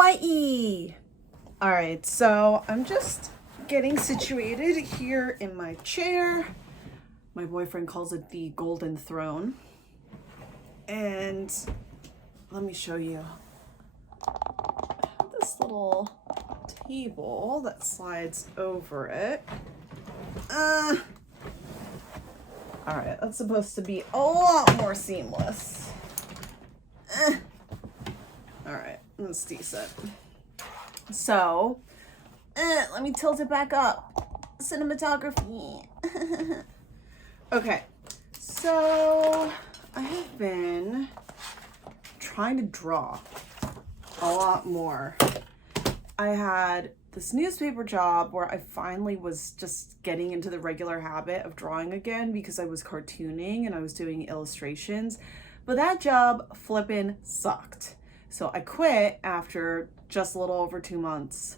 Hawaii. All right, so I'm just getting situated here in my chair. My boyfriend calls it the golden throne. And let me show you. I have this little table that slides over it. All right, that's supposed to be a lot more seamless. All right, that's decent. So, let me tilt it back up. Cinematography. Okay, so I have been trying to draw a lot more. I had this newspaper job where I finally was just getting into the regular habit of drawing again because I was cartooning and I was doing illustrations, but that job flippin' sucked. So I quit after just a little over 2 months.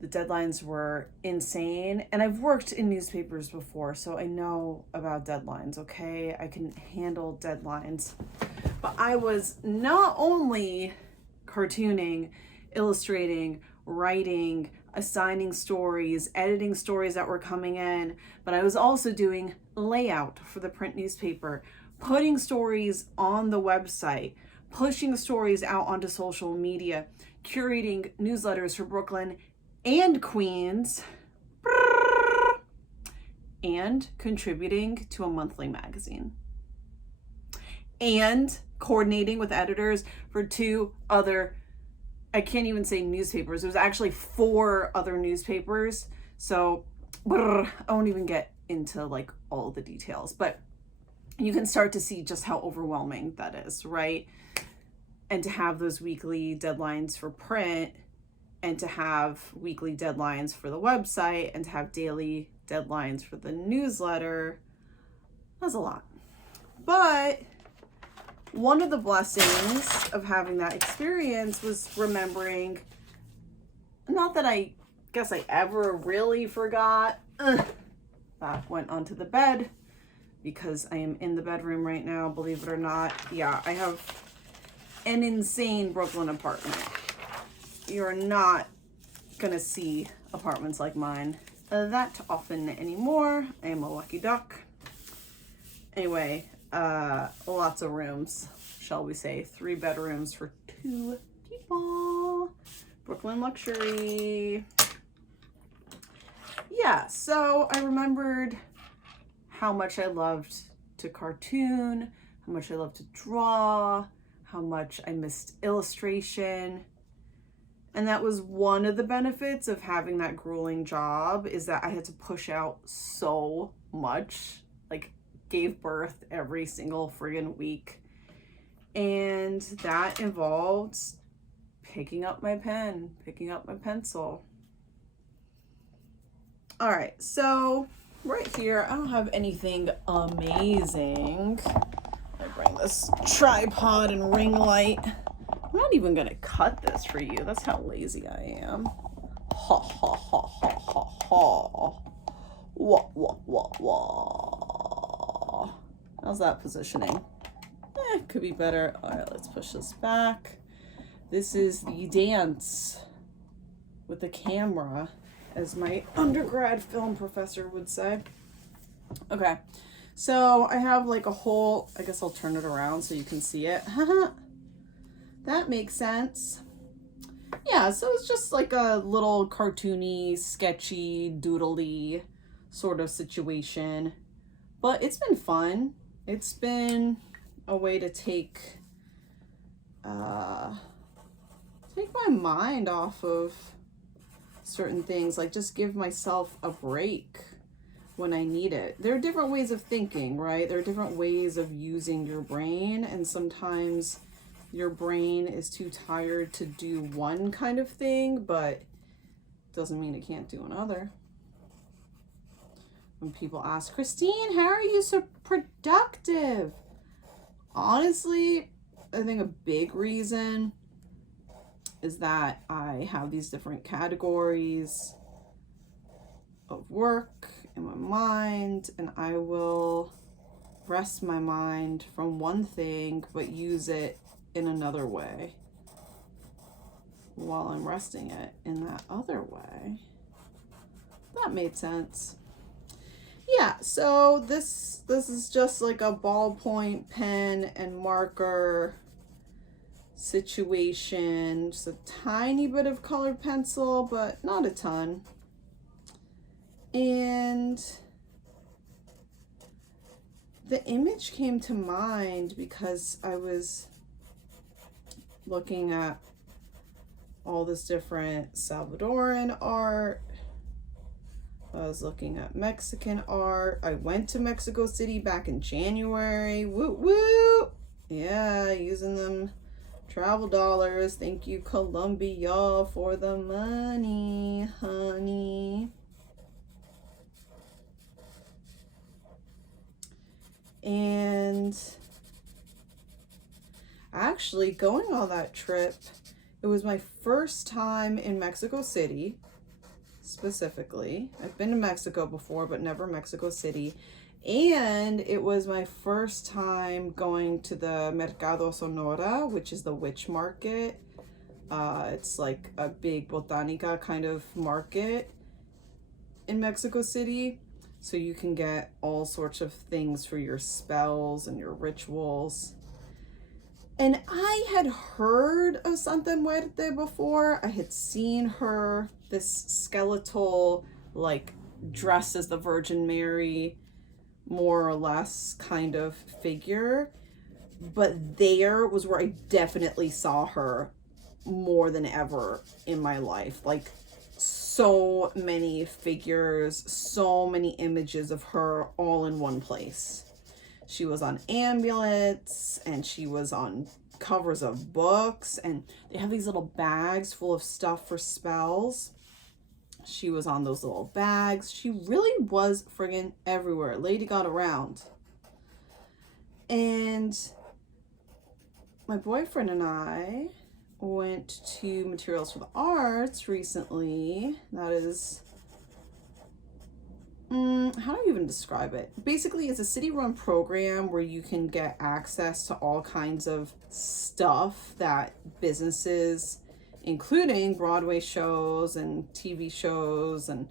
The deadlines were insane, and I've worked in newspapers before, so I know about deadlines, okay? I can handle deadlines. But I was not only cartooning, illustrating, writing, assigning stories, editing stories that were coming in, but I was also doing layout for the print newspaper, putting stories on the website, pushing stories out onto social media, curating newsletters for Brooklyn and Queens, and contributing to a monthly magazine, and coordinating with editors for 2 other, I can't even say newspapers, it was actually 4 other newspapers. So I won't even get into like all the details, but you can start to see just how overwhelming that is, right? And to have those weekly deadlines for print, and to have weekly deadlines for the website, and to have daily deadlines for the newsletter, that's a lot. But one of the blessings of having that experience was remembering, not that I guess I ever really forgot, that went onto the bed because I am in the bedroom right now, believe it or not. Yeah, I have an insane Brooklyn apartment. You're not gonna see apartments like mine that often anymore. I am a lucky duck. Anyway, lots of rooms, shall we say. 3 bedrooms for 2 people. Brooklyn luxury. Yeah, so I remembered how much I loved to cartoon, how much I loved to draw, how much I missed illustration. And that was one of the benefits of having that grueling job, is that I had to push out so much, like gave birth every single friggin' week. And that involved picking up my pen, picking up my pencil. All right, so right here, I don't have anything amazing. I bring this tripod and ring light. I'm not even gonna cut this for you. That's how lazy I am. Ha ha ha ha ha ha. Wah wah wah wah. How's that positioning? Could be better. All right, let's push this back. This is the dance with the camera, as my undergrad film professor would say. Okay, so I have like a whole, I guess I'll turn it around so you can see it. That makes sense. Yeah, so it's just like a little cartoony, sketchy, doodly sort of situation. But it's been fun. It's been a way to take my mind off of certain things, like just give myself a break when I need it. There are different ways of thinking, right? There are different ways of using your brain, and sometimes your brain is too tired to do one kind of thing, but doesn't mean it can't do another. When people ask, Christine, how are you so productive? Honestly, I think a big reason is that I have these different categories of work in my mind, and I will rest my mind from one thing but use it in another way. while I'm resting it in that other way. That made sense. Yeah, so this is just like a ballpoint pen and marker situation. Just a tiny bit of colored pencil, but not a ton. And the image came to mind because I was looking at all this different Salvadoran art. I was looking at Mexican art. I went to Mexico City back in January. Woo woo! Yeah, using them travel dollars. Thank you, Colombia, for the money, honey. And actually, going on that trip, it was my first time in Mexico City. Specifically, I've been to Mexico before, but never Mexico City, and it was my first time going to the Mercado Sonora, which is the witch market. It's like a big botanica kind of market in Mexico City, so you can get all sorts of things for your spells and your rituals. And I had heard of Santa Muerte before. I had seen her, this skeletal, like, dressed as the Virgin Mary, more or less kind of figure. But there was where I definitely saw her more than ever in my life. Like, so many figures, so many images of her all in one place. She was on amulets, and she was on covers of books, and they have these little bags full of stuff for spells. She was on those little bags. She really was friggin' everywhere. Lady got around. And my boyfriend and I went to Materials for the Arts recently. That is... how do I even describe it? Basically, it's a city-run program where you can get access to all kinds of stuff that businesses, including Broadway shows and TV shows and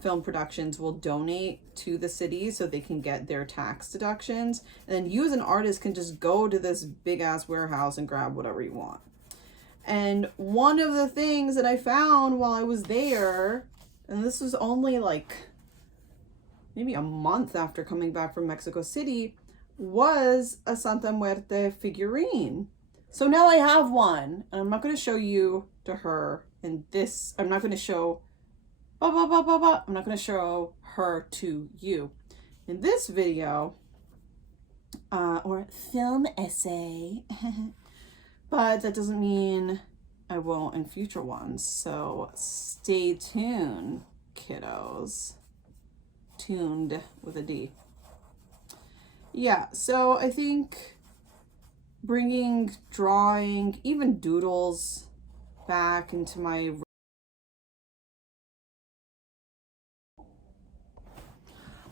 film productions, will donate to the city so they can get their tax deductions. And then you as an artist can just go to this big-ass warehouse and grab whatever you want. And one of the things that I found while I was there, and this was only like maybe a month after coming back from Mexico City, was a Santa Muerte figurine. So now I have one, and I'm not going to show you to her in this. I'm not going to show, I'm not going to show her to you in this video, or film essay. But that doesn't mean I won't in future ones. So stay tuned, kiddos. Tuned with a D. Yeah, so I think bringing drawing, even doodles, back into my...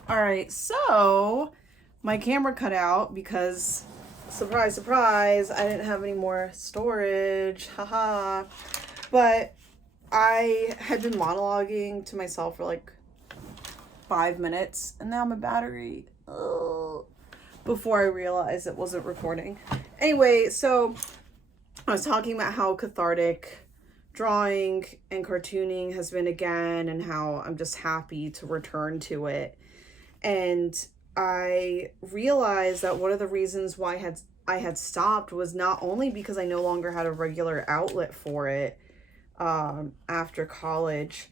All right, so my camera cut out because, surprise, surprise, I didn't have any more storage, haha. But I had been monologuing to myself for like 5 minutes, and now my battery, before I realized it wasn't recording. Anyway, so I was talking about how cathartic drawing and cartooning has been again, and how I'm just happy to return to it. And I realized that one of the reasons why I had stopped was not only because I no longer had a regular outlet for it after college.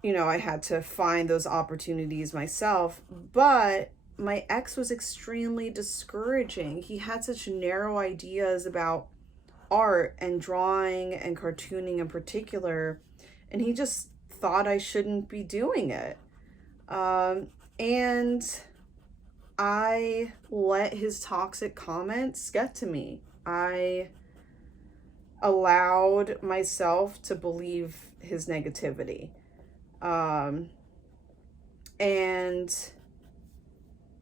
You know, I had to find those opportunities myself, but my ex was extremely discouraging. He had such narrow ideas about art and drawing and cartooning in particular, and he just thought I shouldn't be doing it. And I let his toxic comments get to me. I allowed myself to believe his negativity. And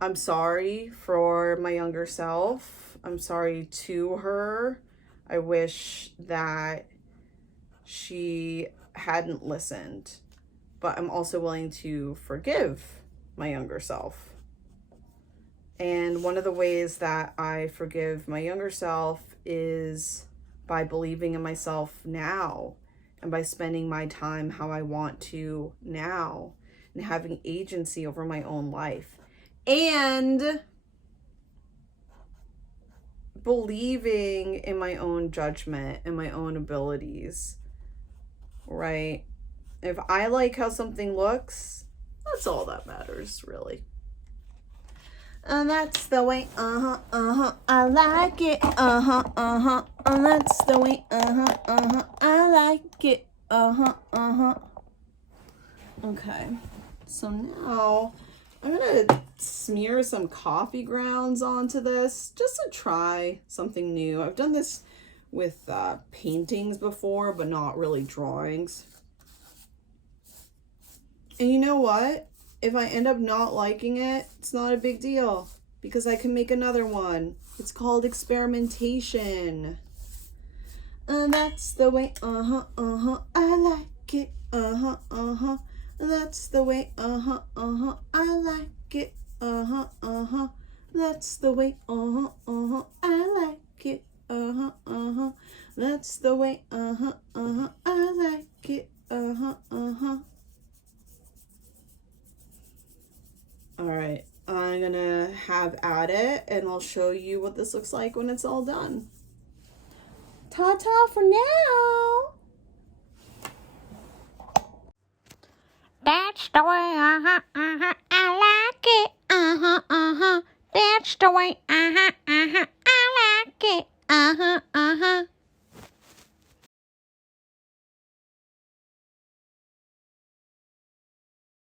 I'm sorry for my younger self. I'm sorry to her. I wish that she hadn't listened. But I'm also willing to forgive my younger self. And one of the ways that I forgive my younger self is by believing in myself now, and by spending my time how I want to now, and having agency over my own life, and believing in my own judgment and my own abilities, right? If I like how something looks, that's all that matters, really. And that's the way, I like it, and that's the way, I like it, Okay, so now I'm gonna smear some coffee grounds onto this just to try something new. I've done this with paintings before, but not really drawings. And you know what? If I end up not liking it, it's not a big deal, because I can make another one. It's called experimentation. And that's the way, I like it, that's the way, I like it, that's the way, I like it, that's the way, I like it, All right, I'm gonna have at it, and I'll show you what this looks like when it's all done. Ta-ta for now. That's the way, I like it, that's the way, I like it,